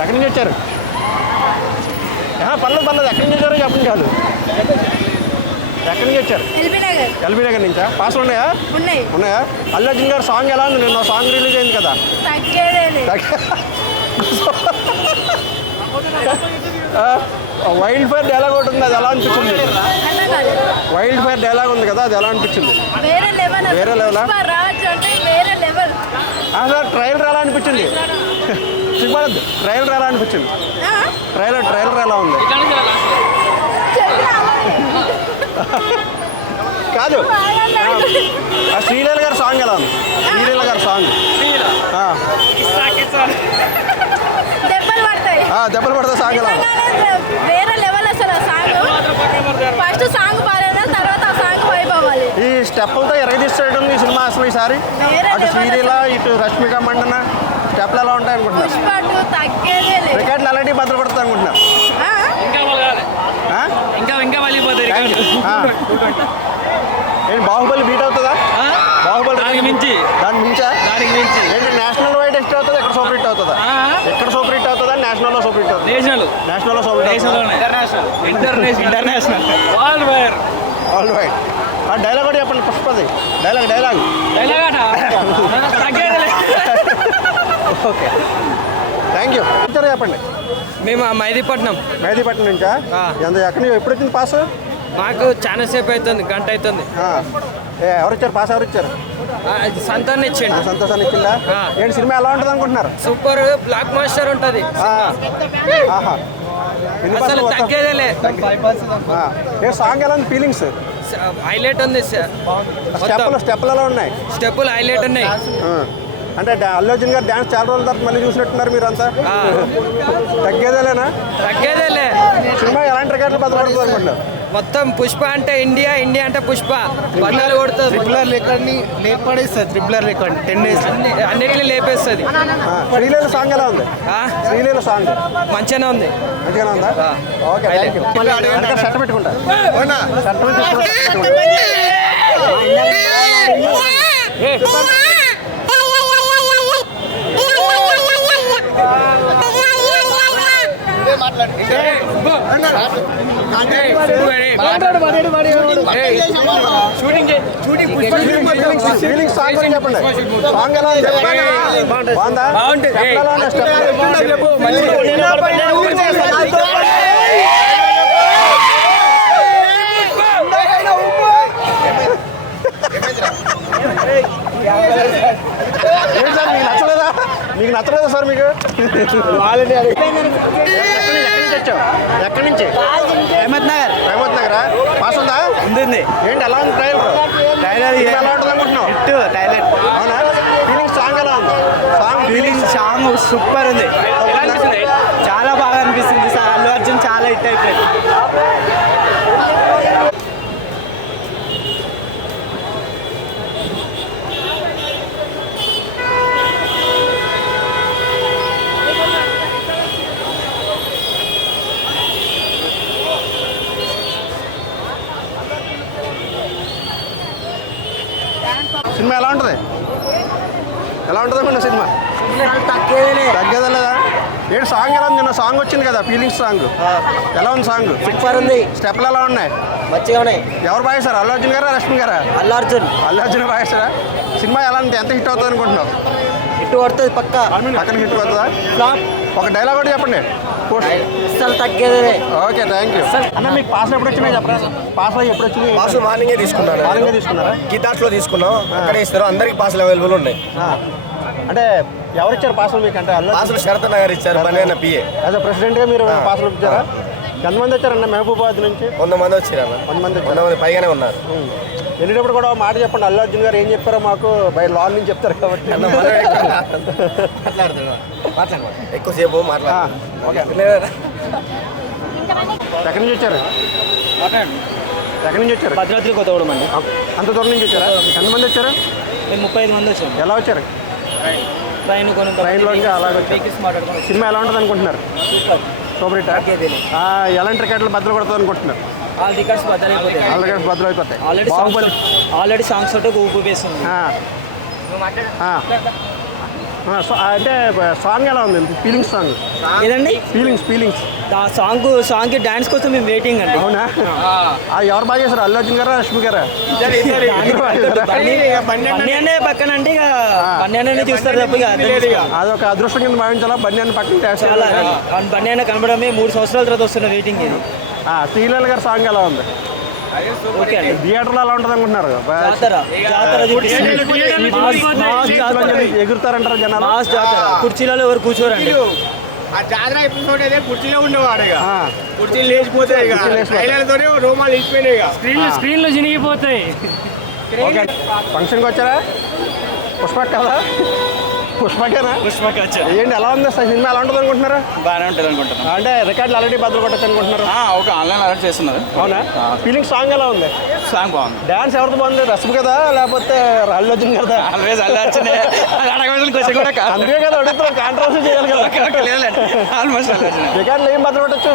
ఎక్కడి నుంచి వచ్చారు? పర్లేదు ఎక్కడి నుంచి వచ్చారో చెప్పండి చాలు. ఎక్కడి నుంచి వచ్చారు? ఎల్బీ నగర్ నుంచా? పాసులు ఉన్నాయా? ఉన్నాయా? అల్లు అర్జున్ గారు సాంగ్ ఎలా ఉంది? నిన్న సాంగ్ రిలీజ్ అయింది కదా. వైల్డ్ ఫైర్ డైలాగ్ ఒకటి ఉంది, అది ఎలా అనిపించింది? వైల్డ్ ఫైర్ డైలాగ్ ఉంది కదా, అది ఎలా అనిపించింది? వేరే లెవెలా? సార్ ట్రైలర్ ఎలా అనిపించింది? సిగ్గుపడద్దు, ట్రైలర్ ఎలా అనిపించింది? ట్రైలర్ ఎలా ఉంది? కాదు, శ్రీలీల గారి సాంగ్ ఎలా ఉంది? శ్రీలీల గారి సాంగ్ దెబ్బలు పడతా సాంగ్ ఎలా ఉంది? వేరే లెవెల్ అసలు సాంగ్. ఫస్ట్ సాంగ్ పాడేనా, తర్వాత ఆ సాంగ్ వైబ్ అవ్వాలి. ఈ స్టెప్పులతో ఎరగదీస్తాడు ఈ సినిమా అసలు ఈసారి. అటు శ్రీలీల ఇటు రష్మిక మండన స్టెప్లు ఎలా ఉంటాయి అనుకుంటున్నారు? రికార్డులు అలాంటివి బదులు పడతాయి అనుకుంటున్నారు. ఏంటి బాహుబలి బీట్ అవుతుందా? బాహుబలి దానికి మించి ఏంటి నేషనల్ వైడ్ ఎస్ట్ అవుతుంది, ఎక్కడ సూపర్ హిట్ అవుతుందా? ఎక్కడ సూపర్ హిట్ అవుతుందా? నేషనల్లో సూపర్ హిట్ అవుతుంది. నేషనల్లో super hit, international all wide. ఆ డైలాగ్ కూడా చెప్పండి, పుష్పది డైలాగ్. Okay, thank you. చెప్పండి. మేము మెహదీపట్నం నుంచా? ఎక్కడ ఎప్పుడు వచ్చింది పాస్? మాకు చాలా సేపు అవుతుంది, గంట అవుతుంది. ఎవరు ఇచ్చారు పాస్? ఎవరు ఇచ్చారు? సంతాన్ని ఇచ్చిండు. సంతోషాన్ని ఇచ్చిందా? ఏంటి సినిమా ఎలా ఉంటుంది అనుకుంటున్నారు? సూపర్ బ్లాక్ మాస్టర్ ఉంటుంది. అసలు తగ్గేదేలే. సాంగ్ ఎలా ఉంది? ఫీలింగ్స్ హైలైట్ ఉంది. స్టెప్పులు ఎలా ఉన్నాయి? స్టెప్పులు హైలైట్ ఉన్నాయి. అంటే అల్లు అర్జున్ గారు డ్యాన్స్ చాలా రోజుల తర్వాత మళ్ళీ చూసినట్టున్నారు మీరంతా. తగ్గేదేలేనా? తగ్గేదేలే. సినిమా ఎలాంటి రికార్డులు బదలపడుతుంది అనుకుంటున్నారు? మొత్తం పుష్ప అంటే ఇండియా అంటే పుష్ప బండాలు కొడుతుంది. ట్రిపులర్ రికార్డ్ని లేపడేస్తుంది. ట్రిపులర్ రికార్డ్ 10 days అన్నిటిని లేపేస్తుంది. శ్రీలీల సాంగ్ ఎలా ఉంది? శ్రీలీల సాంగ్ మంచిగానే ఉంది. ఉందా? Okay, thank you. షర్ట్ పెట్టుకుంటా. చెప్పండి, సాంగ్ ఎలా ఉంది? బాగుందా? మీకు నచ్చలేదా సార్? మీకు ఎక్కడి నుంచి? హైమత్ నగరా? పాస్ ఉందా? ఉంది. ఏంటి ఎలా ఉంది ట్రైలర్ ఎలా ఉంటుంది అనుకుంటున్నావు? అవునా? ఫీలింగ్ సాంగ్ ఎలా ఉంది? సాంగ్ సూపర్ ఉంది. చాలా బాగా అనిపిస్తుంది సార్. అల్లు అర్జున్ చాలా హిట్ అయిపోయింది. సినిమా ఎలా ఉంటుంది? Madam cinema? తగ్గేదా లేదా? ఏంటి సాంగ్ ఎలా ఉంది? నిన్న సాంగ్ వచ్చింది కదా, ఫీలింగ్స్ సాంగ్ ఎలా ఉంది? సాంగ్ సూపర్ ఉంది. స్టెప్లు ఎలా ఉన్నాయి? మంచిగా ఉన్నాయి. ఎవరు బాగేశారు? అల్లు అర్జున్ గారా, రష్మి గారా? అల్లు అర్జున్ బాగేశారా? సినిమా ఎలా ఉంది? ఎంత హిట్ అవుతుంది అనుకుంటున్నావు? హిట్ పడుతుంది పక్కన హిట్ అవుతుందా? ఒక డైలాగ్ కూడా చెప్పండి. అసలు తగ్గేదే. Okay, thank you. అన్న మీకు పాస్ ఎప్పుడు వచ్చినాయి చెప్పరా? పాస్ ఎప్పుడు వచ్చినాయి? పాస్ మార్నింగే తీసుకున్నారా? గీతాట్లో తీసుకున్నాం, అక్కడే ఇస్తారు. అందరికి పాసులు అవైలబుల్ ఉన్నాయి. అంటే ఎవరు ఇచ్చారు పాసులు మీకు? అంటే పాసులు శరత్ నగర్ ఇచ్చారు. బనేన పిఏ యాజ్ అ ప్రెసిడెంట్గా మీరు పాసులు ఇచ్చారా? ఎంతమంది వచ్చారన్న మహబూబాబాద్ నుంచి? 100 మంది వచ్చారు. 100 మంది పైగానే ఉన్నారు. వెళ్ళేటప్పుడు కూడా మాట చెప్పండి, అల్లు అర్జున్ గారు ఏం చెప్పారో మాకు బై లాన్ నుంచి చెప్తారు కాబట్టి ఎక్కువసేపు మాట్లాడారు. ఓకే, ఎక్కడి నుంచి వచ్చారు? భద్రాద్రి కొత్తగూడెం అండి. అంత దూరం నుంచి వచ్చారా? ఎంతమంది వచ్చారు? మేము 35 మంది వచ్చాము. ఎలా వచ్చారు? ట్రైన్లో అలాగే సినిమా ఎలా ఉంటుంది అనుకుంటున్నారు? Super hit. ఎలాంటి రికార్డులు బద్దలు కొడుతుంది అనుకుంటున్నారు? ఆల్ రికార్డ్స్ బద్దలైపోతాయి. ఆల్రెడీ సాంగ్స్ తోటి ఊపేస్తుంది. అంటే సాంగ్ ఎలా ఉంది ఫీలింగ్స్ సాంగ్ ఏదండి ఫీలింగ్స్ ఆ సాంగ్ డాన్స్ కోసం మేము వెయిటింగ్ అండి. అవునా ఎవరు బాగా చేశారు అల్లు అర్జున్ గారా రష్మి గారా బన్నీ అనే పక్కన అంటే ఇక బన్నీ అనే చూస్తారు తప్ప ఇక అదొక అదృష్టం కింద భావించాలా బండి అని పక్కన చాలా బన్నీ అనే కనబడమే 3 సంవత్సరాల తర్వాత వస్తున్న వెయిటింగ్ ఇది. శ్రీలాల్ గారి సాంగ్ ఎలా ఉంది ఓకే అండి. థియేటర్లో ఎలా ఉంటుంది అనుకుంటున్నారు జాతర చూపిస్తుంది. మాస్ జాతర. ఎగురుతారంటారు జనాలు మాస్ జాతర కుర్చీలలో ఎవరు కూర్చోరండి. ఆ జాతర ఎపిసోడ్ అయితే కుర్చీలో ఉండేవాడు ఇక కుర్చీలు లేచిపోతాయి ఇక ఐలాలతోనే రోమాలు ఇచ్చిపోయినాయి ఇక స్క్రీన్లో చినిగిపోతాయి. ఓకే ఫంక్షన్కి వచ్చారా పుష్ప కదా పుష్పకేనా ఏంటి ఎలా ఉంది అసలు సినిమా ఎలా ఉంటుంది అనుకుంటున్నారా బాగానే ఉంటుంది అనుకుంటున్నాను. అంటే రికార్డులు ఆల్రెడీ బదులు కొట్టచ్చు అనుకుంటున్నారు ఓకే ఆన్లైన్ అలర్ట్ చేస్తున్నారు. అవునా ఫీలింగ్ సాంగ్ ఎలా ఉంది సాంగ్ బాగుంది. డాన్స్ ఎవరితో బాగుంది రష్మి కదా లేకపోతే అల్లు అర్జున్ కదా ఆల్వేస్ అల్లర్చునే క్వశ్చన్ కూడా కాదు. అందుకే కదా అడుగుతున్నాం కాంట్రవర్సీ చేయాలి కదా ఆల్మోస్ట్ అల్లర్చునే. రికార్డులు ఏం బదులు కొట్టచ్చు